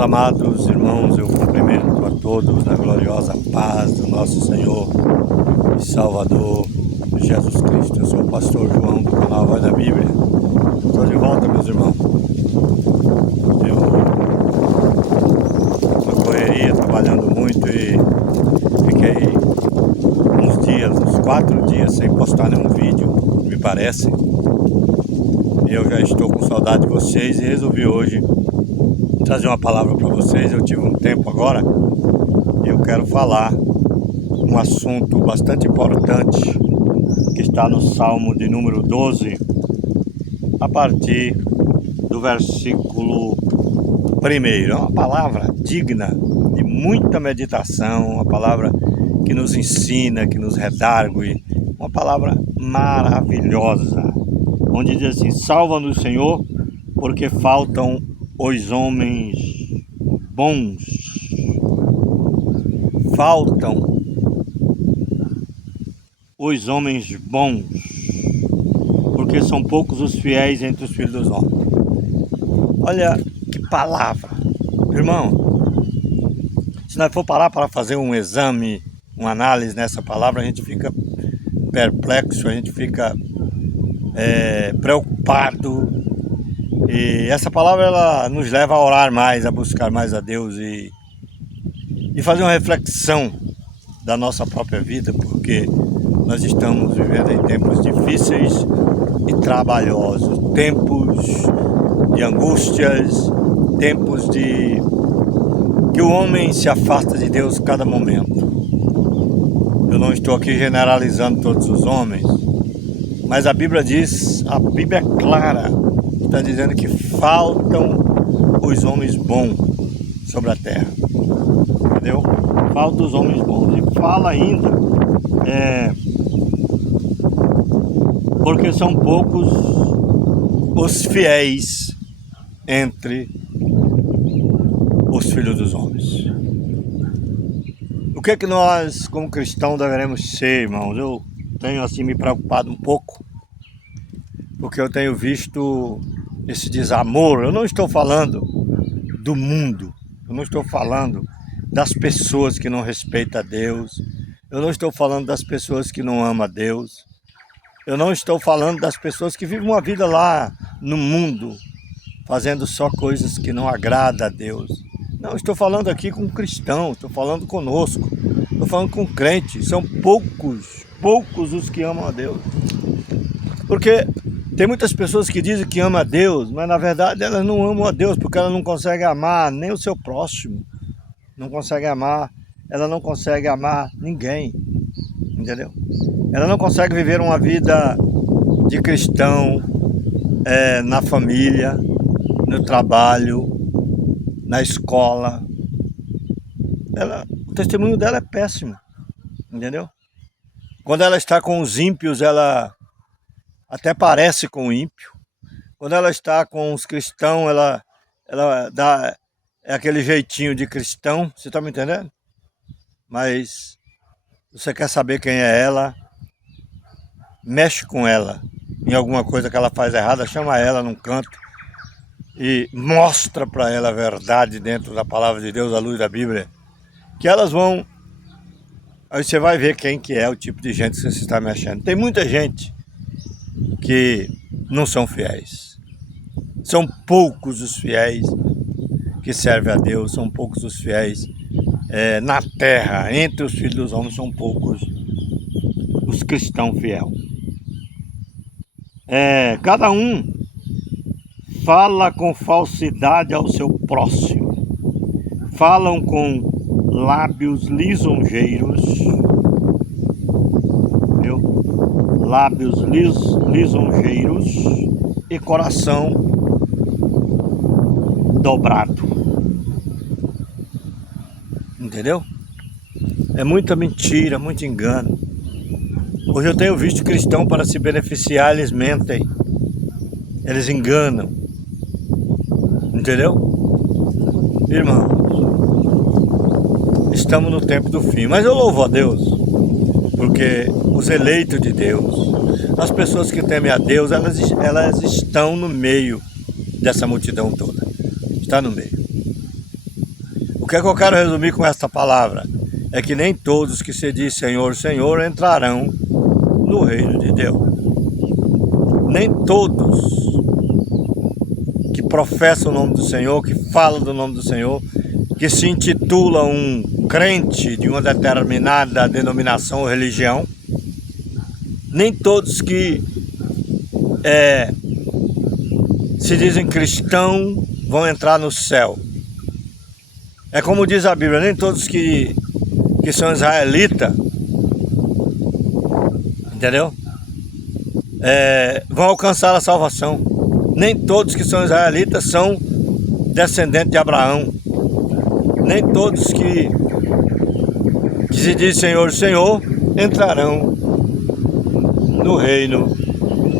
Meus amados irmãos, eu cumprimento a todos na gloriosa paz do nosso Senhor e Salvador Jesus Cristo. Eu sou o pastor João do canal Voz da Bíblia. Estou de volta, meus irmãos. Eu na correria, trabalhando muito e fiquei uns 4 dias sem postar nenhum vídeo, me parece. Eu já estou com saudade de vocês e resolvi hoje trazer uma palavra para vocês. Eu tive um tempo agora e eu quero falar um assunto bastante importante que está no Salmo de número 12, a partir do versículo 1. É uma palavra digna de muita meditação, uma palavra que nos ensina, que nos redargue, uma palavra maravilhosa, onde diz assim: salva-nos, Senhor, porque faltam os homens bons. Faltam os homens bons, porque são poucos os fiéis entre os filhos dos homens. Olha que palavra, irmão. Se nós for parar para fazer um exame, uma análise nessa palavra, a gente fica perplexo, a gente fica preocupado. E essa palavra ela nos leva a orar mais, a buscar mais a Deus e fazer uma reflexão da nossa própria vida, porque nós estamos vivendo em tempos difíceis e trabalhosos, tempos de angústias, tempos de que o homem se afasta de Deus cada momento. Eu não estou aqui generalizando todos os homens, mas a Bíblia diz, a Bíblia é clara, está dizendo que faltam os homens bons sobre a terra, entendeu? Faltam os homens bons. E fala ainda, porque são poucos os fiéis entre os filhos dos homens. O que é que nós, como cristãos, deveremos ser, irmãos? Eu tenho assim me preocupado um pouco, porque eu tenho visto esse desamor. Eu não estou falando do mundo, eu não estou falando das pessoas que não respeitam a Deus, eu não estou falando das pessoas que não amam a Deus, eu não estou falando das pessoas que vivem uma vida lá no mundo, fazendo só coisas que não agradam a Deus. Não, estou falando aqui com cristão, estou falando conosco, estou falando com crente. São poucos os que amam a Deus. Porque tem muitas pessoas que dizem que amam a Deus, mas na verdade elas não amam a Deus, porque elas não conseguem amar nem o seu próximo. Não conseguem amar, ela não consegue amar ninguém, entendeu? Ela não consegue viver uma vida de cristão na família, no trabalho, na escola. O testemunho dela é péssimo, entendeu? Quando ela está com os ímpios, ela até parece com o ímpio. Quando ela está com os cristãos, ela dá aquele jeitinho de cristão, você está me entendendo? Mas você quer saber quem é ela, mexe com ela em alguma coisa que ela faz errada, chama ela num canto e mostra para ela a verdade dentro da palavra de Deus, à luz da Bíblia, que elas vão... Aí você vai ver quem que é o tipo de gente que você está mexendo. Tem muita gente que não são fiéis. São poucos os fiéis que servem a Deus, são poucos os fiéis na terra, entre os filhos dos homens, são poucos os cristãos fiéis. Cada um fala com falsidade ao seu próximo, falam com lábios lisonjeiros, viu? Lábios lisonjeiros e coração dobrado, entendeu? É muita mentira, muito engano. Hoje eu tenho visto cristãos, para se beneficiar, eles mentem, eles enganam, entendeu? Irmãos, estamos no tempo do fim, mas eu louvo a Deus, porque os eleitos de Deus, as pessoas que temem a Deus, elas estão no meio dessa multidão toda, está no meio. que é que eu quero resumir com essa palavra? É que nem todos que se diz Senhor, Senhor entrarão no reino de Deus. Nem todos que professam o nome do Senhor, que falam do nome do Senhor, que se intitula um crente de uma determinada denominação ou religião, nem todos que se dizem cristão vão entrar no céu. É como diz a Bíblia, nem todos que são israelitas, entendeu? Vão alcançar a salvação. Nem todos que são israelitas são descendentes de Abraão. Nem todos que se diz Senhor, Senhor, entrarão no reino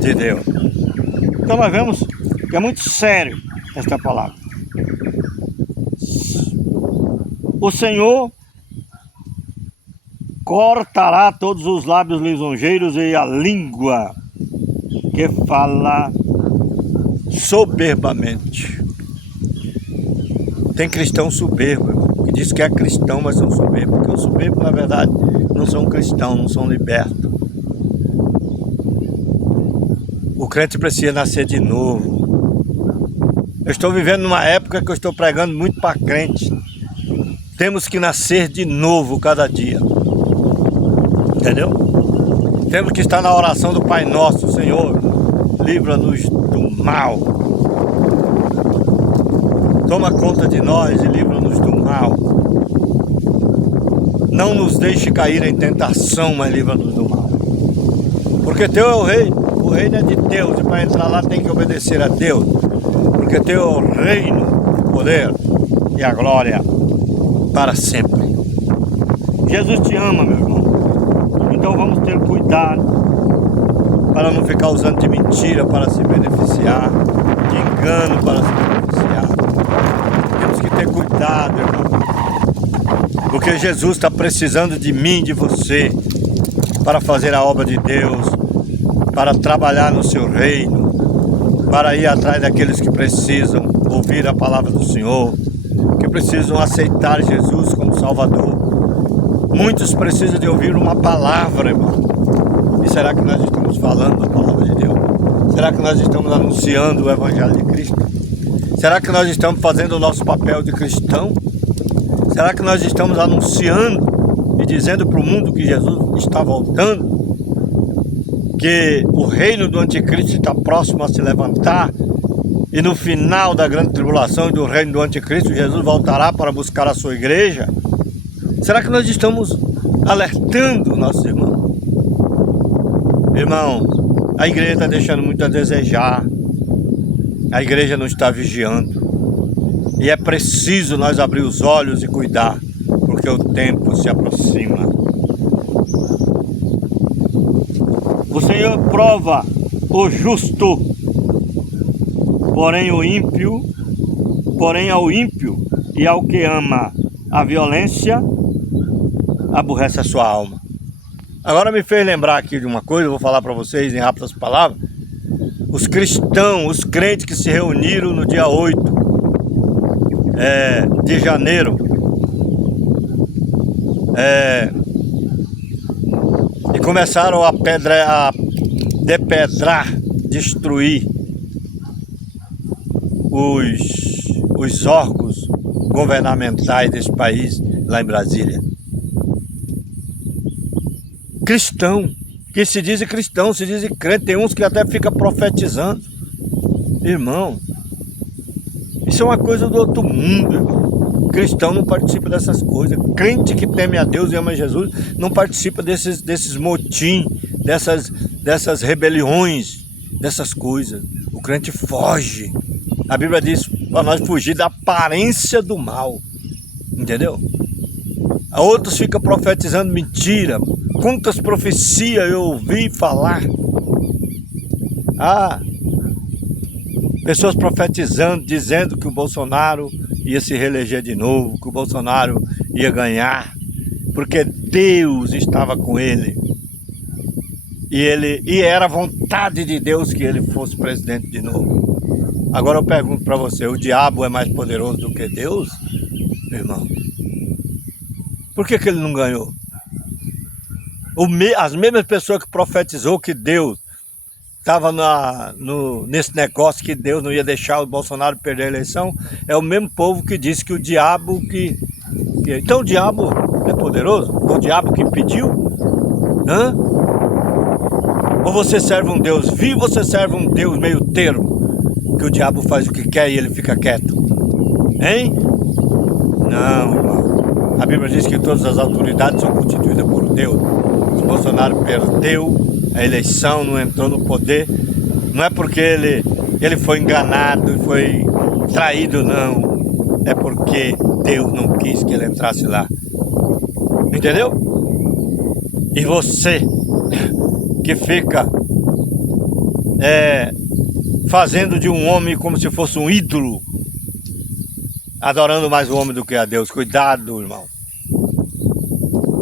de Deus. Então nós vemos que é muito sério esta palavra. O Senhor cortará todos os lábios lisonjeiros e a língua que fala soberbamente. Tem cristão soberbo, irmão, que diz que é cristão, mas são soberbos. Porque os soberbos, na verdade, não são cristãos, não são libertos. O crente precisa nascer de novo. Eu estou vivendo numa época que eu estou pregando muito para crente. Temos que nascer de novo cada dia. Entendeu? Temos que estar na oração do Pai Nosso, Senhor, livra-nos do mal. Toma conta de nós e livra-nos do mal. Não nos deixe cair em tentação, mas livra-nos do mal. Porque teu é o reino. O reino é de Deus e para entrar lá tem que obedecer a Deus. Porque teu é o reino, o poder e a glória para sempre. Jesus te ama, meu irmão. Então vamos ter cuidado para não ficar usando de mentira para se beneficiar, de engano para se beneficiar. Temos que ter cuidado, irmão. Porque Jesus está precisando de mim, de você, para fazer a obra de Deus, para trabalhar no seu reino, para ir atrás daqueles que precisam ouvir a palavra do Senhor, que precisam aceitar Jesus como Salvador. Muitos precisam de ouvir uma palavra, irmão. E será que nós estamos falando a palavra de Deus? Será que nós estamos anunciando o Evangelho de Cristo? Será que nós estamos fazendo o nosso papel de cristão? Será que nós estamos anunciando e dizendo para o mundo que Jesus está voltando? Que o reino do anticristo está próximo a se levantar? E no final da grande tribulação e do reino do anticristo, Jesus voltará para buscar a sua igreja? Será que nós estamos alertando nossos irmãos? Irmão, a igreja está deixando muito a desejar. A igreja não está vigiando. E é preciso nós abrir os olhos e cuidar, porque o tempo se aproxima. O Senhor prova o justo, porém ao ímpio e ao que ama a violência, aborrece a sua alma. Agora me fez lembrar aqui de uma coisa, eu vou falar para vocês em rápidas palavras. Os cristãos, os crentes que se reuniram no dia 8 de janeiro e começaram a depedrar, destruir os órgãos governamentais desse país lá em Brasília. Cristão, que se diz cristão, se diz crente, tem uns que até ficam profetizando. Irmão, isso é uma coisa do outro mundo, irmão. Cristão não participa dessas coisas. Crente que teme a Deus e ama Jesus não participa desses motins, dessas rebeliões, dessas coisas. O crente foge. A Bíblia diz para nós fugir da aparência do mal. Entendeu? Outros ficam profetizando mentira. Quantas profecias eu ouvi falar? Pessoas profetizando, dizendo que o Bolsonaro ia se reeleger de novo, que o Bolsonaro ia ganhar, porque Deus estava com ele. E era vontade de Deus que ele fosse presidente de novo. Agora eu pergunto para você, o diabo é mais poderoso do que Deus? meu irmão? Por que ele não ganhou? As mesmas pessoas que profetizou que Deus estava nesse negócio que Deus não ia deixar o Bolsonaro perder a eleição, é o mesmo povo que disse que o diabo então o diabo é poderoso? Foi o diabo que impediu? Hã? Ou você serve um Deus vivo, ou você serve um Deus meio termo, que o diabo faz o que quer e ele fica quieto? Hein? Não, irmão. A Bíblia diz que todas as autoridades são constituídas por Deus. Se Bolsonaro perdeu a eleição, não entrou no poder, não é porque ele foi enganado, foi traído, não. É porque Deus não quis que ele entrasse lá. Entendeu? E você que fica fazendo de um homem como se fosse um ídolo, adorando mais o homem do que a Deus. Cuidado, irmão.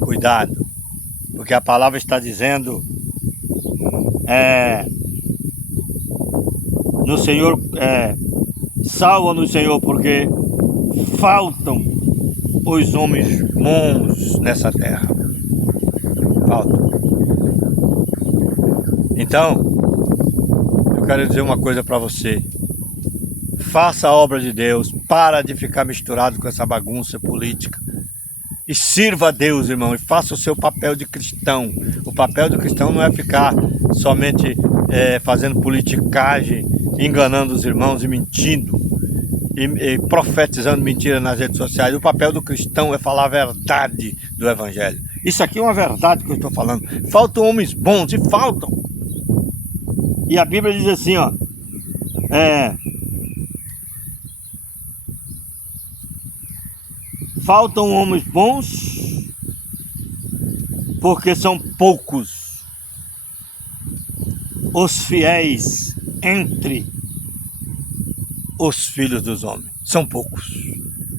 Cuidado. Porque a palavra está dizendo no Senhor, salva-nos, Senhor, porque faltam os homens bons nessa terra. Faltam. Então, eu quero dizer uma coisa para você. Faça a obra de Deus, para de ficar misturado com essa bagunça política. E sirva a Deus, irmão, e faça o seu papel de cristão. O papel do cristão não é ficar somente fazendo politicagem, enganando os irmãos e mentindo, e profetizando mentira nas redes sociais. O papel do cristão é falar a verdade do Evangelho. Isso aqui é uma verdade que eu estou falando. Faltam homens bons, e faltam. E a Bíblia diz assim, ó, faltam homens bons, porque são poucos os fiéis entre os filhos dos homens. São poucos.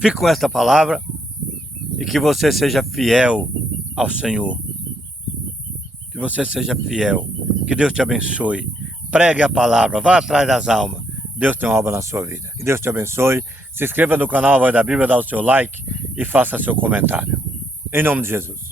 Fique com esta palavra e que você seja fiel ao Senhor. Que você seja fiel. Que Deus te abençoe. Pregue a palavra, vá atrás das almas. Deus tem uma obra na sua vida. Que Deus te abençoe. Se inscreva no canal Voz da Bíblia, dá o seu like e faça seu comentário. Em nome de Jesus.